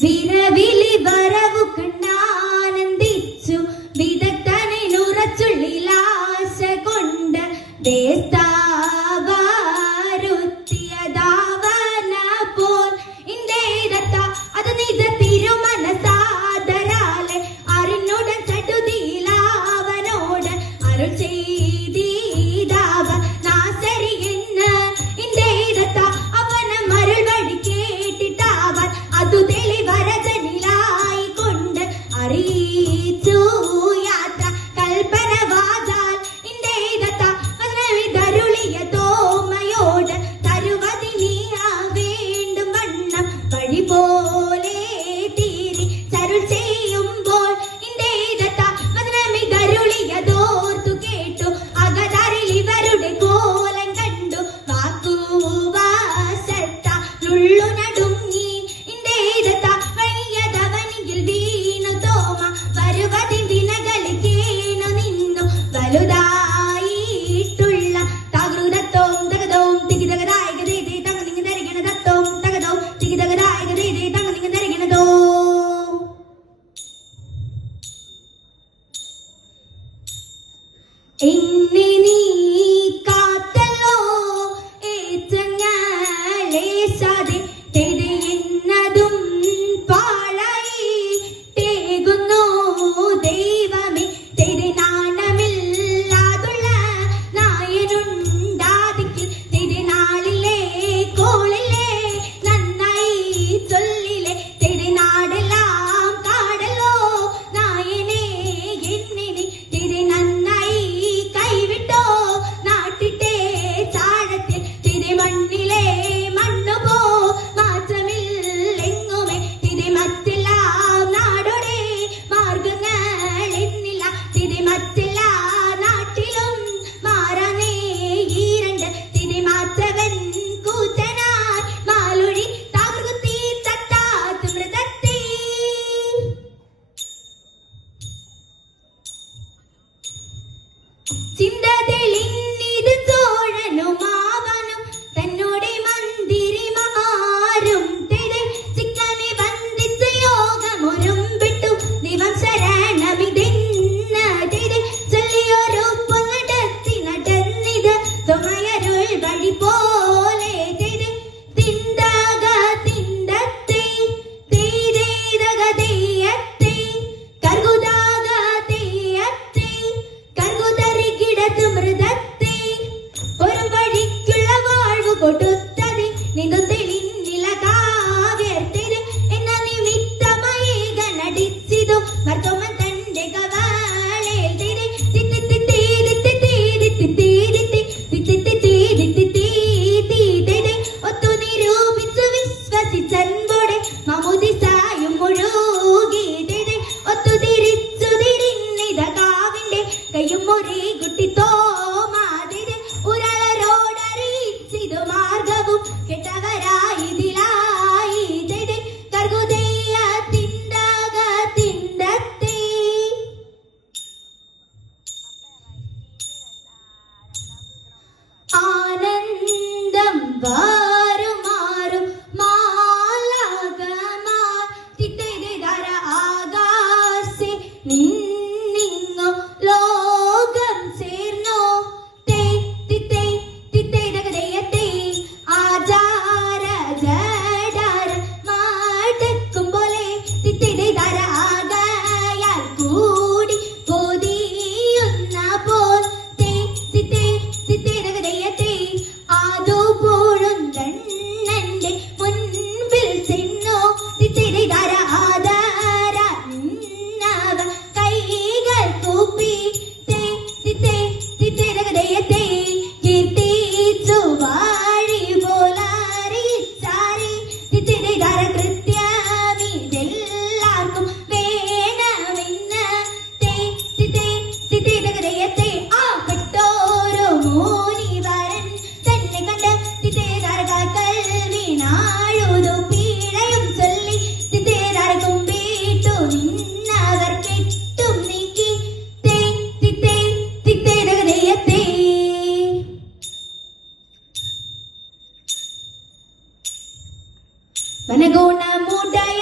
വിരവിലി വരവു കണ്ടാനന്ദിച്ചു വിദഗ്ധനെ നുറച്ചുള്ളിലാശ കൊണ്ട് ദേസ്താവാരുത്തിയതാവന പോൽ ഇന്ത്യയിടത്ത അത് നിജ തിരുമനസാദരാലെ അറിഞ്ഞുടൻ ചടുതിയിലാവനോട് അരുൾ ചെയ്തീതാവ നാസരി എന്ന് ഇന്ത്യയിടത്ത അവന മരുൾ വഴി കേട്ടിട്ടാവൻ അതു തെളിവരതനിലായി കൊണ്ട് അറിയിച്ചു യാത്ര കൽപ്പന വാദാൽ ഇന്ത്യയിടത്ത വിതരുളിയ തോമയോട് തരുവതിനിയാ വേണ്ടും വണ്ണം വഴി പോലെ തീരി ചരുൾ ചെയ്യുമ്പോൾ ഇന്ത്യയിടത്ത വിതരുളിയതോർത്തു കേട്ടു അകതറിൽ ഇവരുടെ കോലം കണ്ടു വാക്കുവാസത്തുള്ളു നടുങ്ങി ഇന്ത്യയിടത്ത വഴിയതവനിൽ വീണു തോമ വരുവതി ദിനകളിൽ കേണു നിന്നു വലുതായിട്ടുള്ള തകൃതത്തോം തകതോം തികിതകതായകതേ തങ്ങ നിങ്ങ നരകണതത്തോം തകതോം തികിതകതായകതേ തങ്ങ നിങ്ങ നരകണതോ എന്നെ നീ കാത്തല്ലോ ഏച്ചങ്ങലേശാതെ തെരയുന്നതും പാളായി തേകുന്നു ദൈവമേ തെരനാണമില്ലാതുള്ള നായനുണ്ടാതിക്കിൽ തെരനാളിലെ കോളിലെ നന്നായി ചൊല്ലിലെ തെരനാടെല്ലാം കാടല്ലോ നായനെ എന്നിനെ തെരെ നന്നായി കൈവിട്ടോ നാട്ടിട്ടേ ചാഴത്തിൽ തിരെ മണ്ണിലെ മണ്ണുപോ മാറ്റമില്ലെങ്ങുമേ തിരെ മറ്റെല്ലാം നാടോടെ മാർഗങ്ങൾ എന്നില്ല തിരെ മറ്റെല്ലാ നാട്ടിലും മാറാനേ ഈരണ്ട് തിരെ മാറ്റവൻ കൂറ്റനായി മാലൊഴി തകർത്തി തട്ടാത്ത മൃതത്തെ ചിന്തതെളിഞ്ഞിത് ചോഴനുമാവനും തന്നോടെ മന്ദിരിമാരും തെരെ ചിക്കനെ വന്ദിച്ച് യോഗമൊരുമ്പിട്ടു ദിവം ശരണമിതെന്ന് തെരെ ചൊല്ലിയൊരുപ്പു നടത്തി നടന്നിത് തൊമയരുൾ വഴി പോലെ തെരെ തിന്തക തിന്തത്തെ തെരേതക തെയ്യത്തെ കർഗുദാക തെയ്യത്തെ കർഗുതറികിടത്തു മൃതത്തെ ഒരു വഴിക്കുള്ള വാഴ്വു കൊടുത്തത് നിന്നു തെളിഞ്ഞില കാവ്യർത്തിര് എന്ന നിമിത്തമയേക നടിച്ചിതു മർത്തോമൻ തന്റെ കവാളേൽ തിരി ഒത്തു നിരൂപിച്ചു വിശ്വസിച്ചൻപോടെ മമുദിസായും മുഴുകി ഒത്തു തിരിച്ചു തിരിഞ്ഞിത കാവിന്റെ കയ്യും ഒരേ കുട്ടി തോമാതിര് ഒരാളോടറിയിച്ചിതു മാർഗവും കെട്ടവരായിതിലായി കർഗുദയ്യ തിന്തക തിന്തത്തെ ആനന്ദം വാരുമാറും മാലാകമാർ തിത്തര ആകാശെ നിന്നിങ്ങോ ലോകം ചേർന്നോ തേ തിത്തേ തിത്തേരകതയത്തെ ആചാര ജഡാര മാടക്കും പോലെ തിത്തേര ആകയാൽ കൂടി പൊതിയുന്ന പോൽ തേ തിത്തേ തിത്തേരകതയത്തെ ആദോപോഴും കണ്ണന്റെ മുൻപിൽ ചെന്നോ തിത്തേര ആധാര നിന്നവ കൈകൾ കൂപ്പി തേ തിത്തേ തിത്തേരകതയത്തെ കീർത്തിച്ചു വാഴി പോലാരിച്ചാരി തിത്തേര കൃത്യമിതെല്ലാവർക്കും വേണമെന്ന് തേ തിത്തേ തിത്തേരകതയത്തെ ആ കെട്ടോരോ മൂനിവരൻ തന്നെ കണ്ട് തിത്തേരകൾ വീണാഴുതു പീഴയും ചൊല്ലി തിത്തേരക്കും വീട്ടു നിന്നവർ കെട്ടും നീക്കി തേ തിത്തേ തിത്തേരകതയത്തെ വനഗുണമുടയ